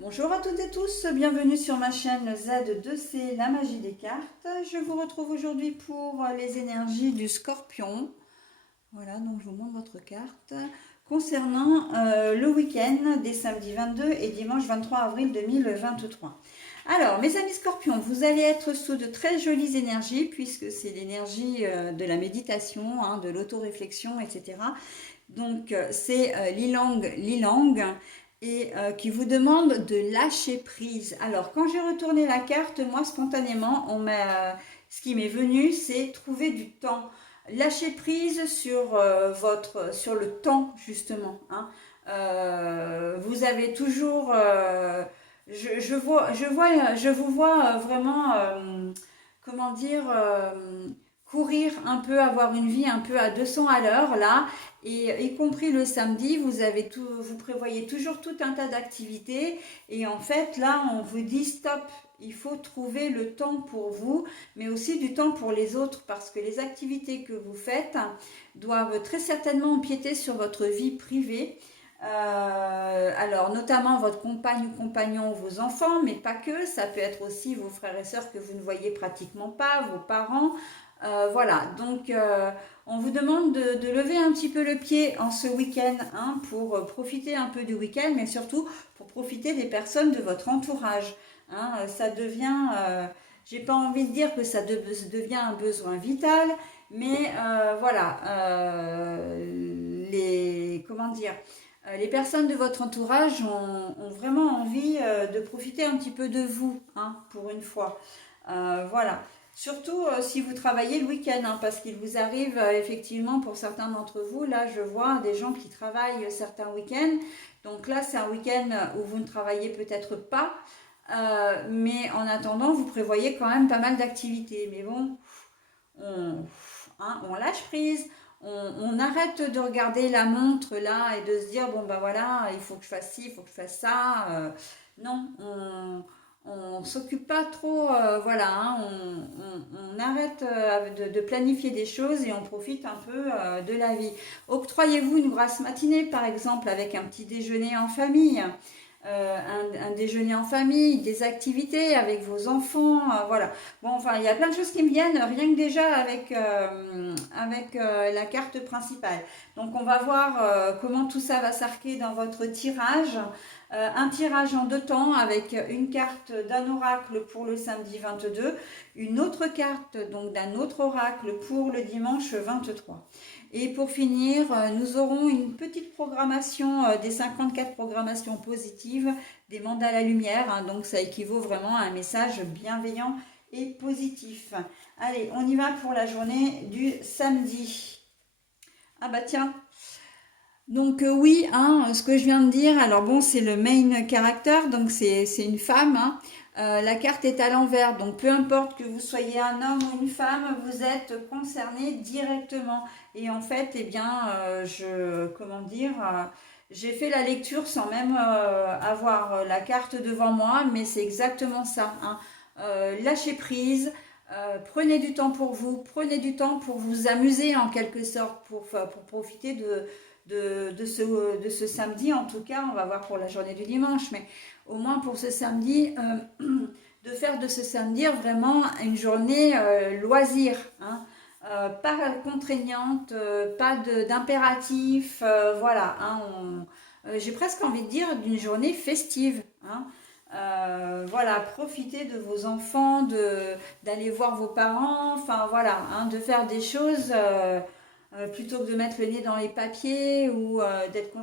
Bonjour à toutes et tous, bienvenue sur ma chaîne Z2C, la magie des cartes. Je vous retrouve aujourd'hui pour les énergies du Scorpion. Voilà, donc je vous montre votre carte. Concernant le week-end des samedis 22 et dimanche 23 avril 2023. Alors, mes amis Scorpions, vous allez être sous de très jolies énergies puisque c'est l'énergie de la méditation, hein, de l'autoréflexion, etc. Donc, c'est Lilang Lilang et qui vous demande de lâcher prise. Alors, quand j'ai retourné la carte, moi, spontanément, ce qui m'est venu, c'est trouver du temps. Lâcher prise sur, sur le temps, justement. Hein. Vous avez toujours... je vous vois vraiment, comment dire, courir un peu, avoir une vie un peu à 200 à l'heure, là, et y compris le samedi, vous prévoyez toujours tout un tas d'activités, et en fait, là, on vous dit stop, il faut trouver le temps pour vous, mais aussi du temps pour les autres, parce que les activités que vous faites doivent très certainement empiéter sur votre vie privée. Alors, notamment votre compagne ou compagnon, vos enfants, mais pas que, ça peut être aussi vos frères et sœurs que vous ne voyez pratiquement pas, vos parents. Voilà, donc on vous demande de lever un petit peu le pied en ce week-end, hein, pour profiter un peu du week-end, mais surtout pour profiter des personnes de votre entourage. Hein. Ça devient, j'ai pas envie de dire que devient un besoin vital, mais voilà, comment dire, les personnes de votre entourage ont vraiment envie de profiter un petit peu de vous, hein, pour une fois. Voilà. Surtout si vous travaillez le week-end, hein, parce qu'il vous arrive effectivement pour certains d'entre vous, là je vois des gens qui travaillent certains week-ends. Donc là c'est un week-end où vous ne travaillez peut-être pas, mais en attendant vous prévoyez quand même pas mal d'activités. Mais bon, on, on lâche prise, on arrête de regarder la montre là et de se dire bon ben voilà, il faut que je fasse ci, il faut que je fasse ça. Non, on s'occupe pas trop, voilà, hein, on arrête de planifier des choses et on profite un peu de la vie. Octroyez-vous une grasse matinée par exemple avec un petit déjeuner en famille. Un déjeuner en famille, des activités avec vos enfants, voilà. Bon, enfin, il y a plein de choses qui me viennent, rien que déjà avec la carte principale. Donc, on va voir comment tout ça va s'arquer dans votre tirage. Un tirage en deux temps avec une carte d'un oracle pour le samedi 22, une autre carte donc d'un autre oracle pour le dimanche 23. Et pour finir, nous aurons une petite programmation des 54 programmations positives des mandats à la lumière. Hein, donc ça équivaut vraiment à un message bienveillant et positif. Allez, on y va pour la journée du samedi. Ah bah tiens, donc oui, hein, ce que je viens de dire, alors bon, c'est le main character, donc c'est une femme. Hein. La carte est à l'envers, donc peu importe que vous soyez un homme ou une femme, vous êtes concerné directement. Et en fait, eh bien, comment dire, j'ai fait la lecture sans même avoir la carte devant moi, mais c'est exactement ça. Hein. Lâchez prise. Prenez du temps pour vous, prenez du temps pour vous amuser en quelque sorte, pour profiter de ce samedi. En tout cas, on va voir pour la journée du dimanche, mais au moins pour ce samedi, de faire de ce samedi vraiment une journée loisir. Hein. Pas contraignante, pas d'impératif, voilà. Hein, j'ai presque envie de dire d'une journée festive. Hein. Voilà, profitez de vos enfants, d'aller voir vos parents, enfin voilà, hein, de faire des choses plutôt que de mettre le nez dans les papiers ou d'être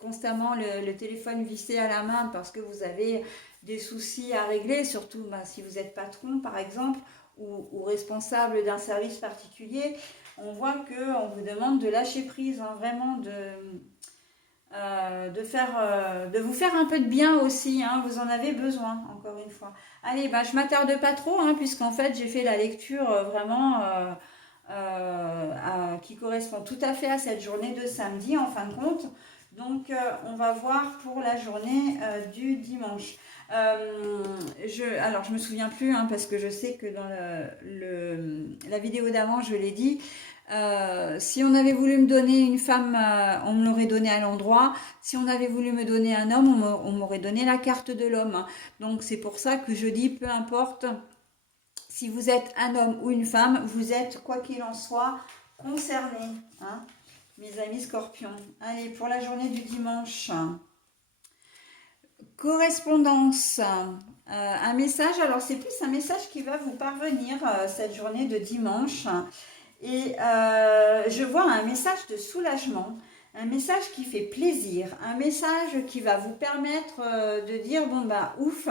constamment le téléphone vissé à la main parce que vous avez des soucis à régler, surtout bah, si vous êtes patron par exemple ou responsable d'un service particulier. On voit qu'on vous demande de lâcher prise, hein, vraiment de vous faire un peu de bien aussi, hein, vous en avez besoin, encore une fois. Allez, bah, je m'attarde pas trop, hein, puisqu'en fait j'ai fait la lecture vraiment qui correspond tout à fait à cette journée de samedi en fin de compte. Donc on va voir pour la journée du dimanche. Alors je me souviens plus, hein, parce que je sais que dans la vidéo d'avant je l'ai dit. Si on avait voulu me donner une femme, on me l'aurait donné à l'endroit. Si on avait voulu me donner un homme, on m'aurait donné la carte de l'homme. Donc c'est pour ça que je dis, peu importe si vous êtes un homme ou une femme, vous êtes, quoi qu'il en soit, concerné, hein, mes amis scorpions. Allez, pour la journée du dimanche. Correspondance. Un message, alors c'est plus un message qui va vous parvenir cette journée de dimanche. Et je vois un message de soulagement, un message qui fait plaisir, un message qui va vous permettre de dire, bon bah ouf,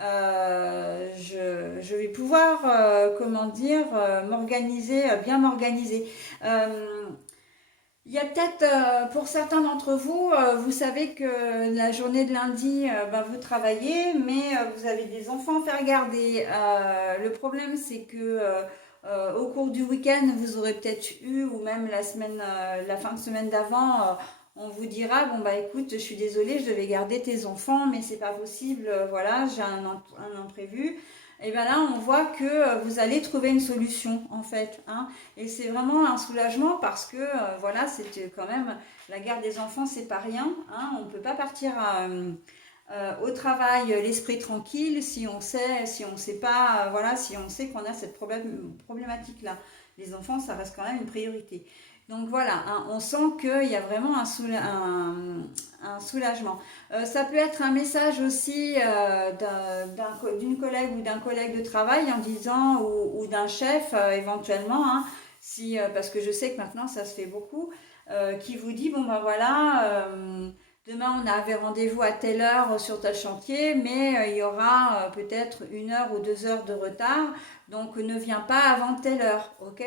je vais pouvoir, comment dire, m'organiser, bien m'organiser. Il y a peut-être, pour certains d'entre vous, vous savez que la journée de lundi, ben, vous travaillez, mais vous avez des enfants à faire garder. Le problème, c'est que au cours du week-end, vous aurez peut-être eu, ou même la semaine, la fin de semaine d'avant, on vous dira, bon bah écoute, je suis désolée, je devais garder tes enfants, mais c'est pas possible, voilà, j'ai un imprévu. Et bien là, on voit que vous allez trouver une solution, en fait, hein. Et c'est vraiment un soulagement parce que, voilà, c'était quand même, la garde des enfants, c'est pas rien, hein. On ne peut pas partir au travail l'esprit tranquille si on sait pas, voilà, si on sait qu'on a cette problématique-là. Les enfants, ça reste quand même une priorité. Donc voilà, hein, on sent qu'il y a vraiment un soulagement. Ça peut être un message aussi d'une collègue ou d'un collègue de travail en disant, ou d'un chef éventuellement, hein, si, parce que je sais que maintenant ça se fait beaucoup, qui vous dit, bon ben voilà, demain on avait rendez-vous à telle heure sur tel chantier, mais il y aura peut-être 1 heure ou 2 heures de retard, donc ne viens pas avant telle heure, ok?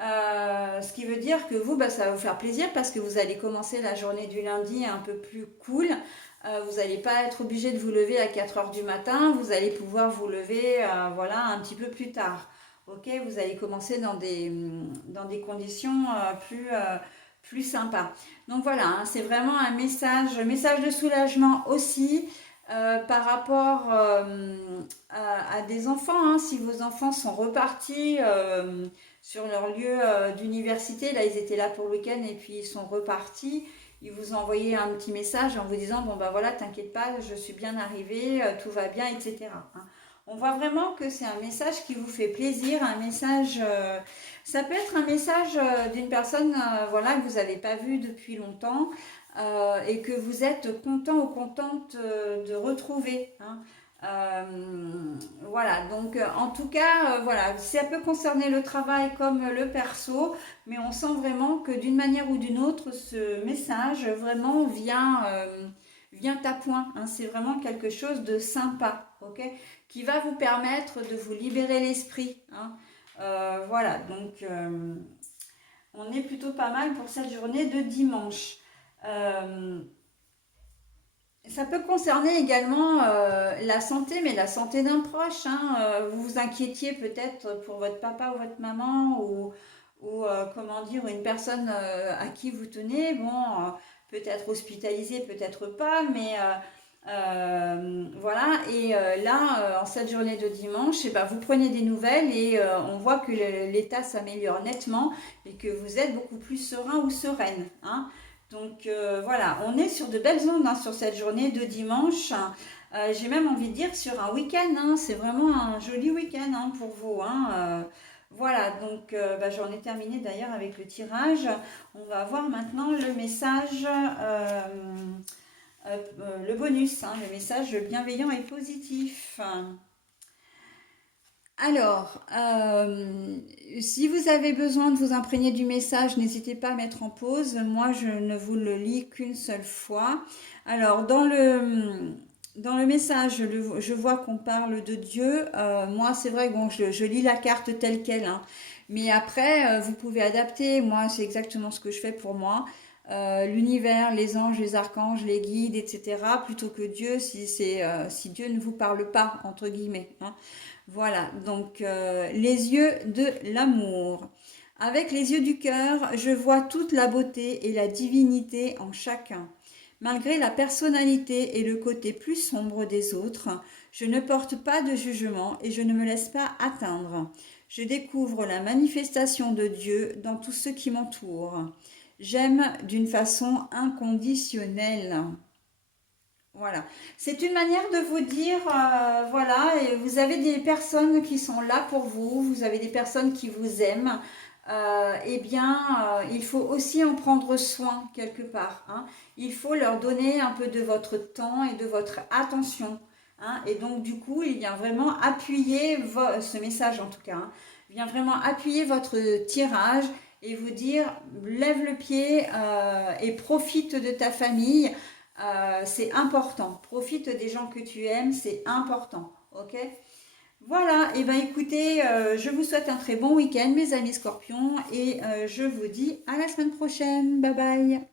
Ce qui veut dire que vous, bah, ça va vous faire plaisir parce que vous allez commencer la journée du lundi un peu plus cool. Vous n'allez pas être obligé de vous lever à 4 heures du matin. Vous allez pouvoir vous lever voilà, un petit peu plus tard. Ok, vous allez commencer dans des conditions plus sympas. Donc voilà, hein, c'est vraiment un message de soulagement aussi. Par rapport à des enfants, hein, si vos enfants sont repartis sur leur lieu d'université, là ils étaient là pour le week-end et puis ils sont repartis, ils vous ont envoyé un petit message en vous disant, bon bah voilà, t'inquiète pas, je suis bien arrivée, tout va bien, etc., hein. On voit vraiment que c'est un message qui vous fait plaisir, un message, ça peut être un message d'une personne voilà, que vous n'avez pas vue depuis longtemps, et que vous êtes content ou contente de retrouver, hein. Voilà, donc en tout cas, voilà, ça peut concerner le travail comme le perso, mais on sent vraiment que d'une manière ou d'une autre, ce message vraiment vient à point, hein. C'est vraiment quelque chose de sympa, ok, qui va vous permettre de vous libérer l'esprit, hein. Voilà, donc on est plutôt pas mal pour cette journée de dimanche. Euh, Ça peut concerner également la santé, mais la santé d'un proche, hein. Vous vous inquiétiez peut-être pour votre papa ou votre maman ou comment dire, une personne à qui vous tenez. Bon, peut-être hospitalisé, peut-être pas, mais voilà. Et là, en cette journée de dimanche, eh ben, vous prenez des nouvelles et on voit que l'état s'améliore nettement et que vous êtes beaucoup plus serein ou sereine, hein. Donc voilà, on est sur de belles ondes, hein, sur cette journée de dimanche. J'ai même envie de dire sur un week-end, hein, c'est vraiment un joli week-end, hein, pour vous, hein. Voilà, donc bah, j'en ai terminé d'ailleurs avec le tirage. On va voir maintenant le message, le bonus, hein, le message bienveillant et positif. Alors, si vous avez besoin de vous imprégner du message, n'hésitez pas à mettre en pause. Moi, je ne vous le lis qu'une seule fois. Alors, dans le message, je vois qu'on parle de Dieu. Moi, c'est vrai, bon, je lis la carte telle qu'elle, hein. Mais après, vous pouvez adapter. Moi, c'est exactement ce que je fais pour moi. L'univers, les anges, les archanges, les guides, etc. Plutôt que Dieu, si Dieu ne vous parle pas, entre guillemets, hein. Voilà, donc les yeux de l'amour. Avec les yeux du cœur, je vois toute la beauté et la divinité en chacun. Malgré la personnalité et le côté plus sombre des autres, je ne porte pas de jugement et je ne me laisse pas atteindre. Je découvre la manifestation de Dieu dans tout ce qui m'entoure. J'aime d'une façon inconditionnelle. Voilà, c'est une manière de vous dire, voilà, et vous avez des personnes qui sont là pour vous, vous avez des personnes qui vous aiment, eh bien, il faut aussi en prendre soin quelque part, hein. Il faut leur donner un peu de votre temps et de votre attention, hein. Et donc, du coup, il vient vraiment appuyer, ce message en tout cas, hein, vient vraiment appuyer votre tirage et vous dire, lève le pied et profite de ta famille. C'est important. Profite des gens que tu aimes, c'est important. Ok? Voilà, et bien écoutez, je vous souhaite un très bon week-end, mes amis scorpions, et je vous dis à la semaine prochaine. Bye bye.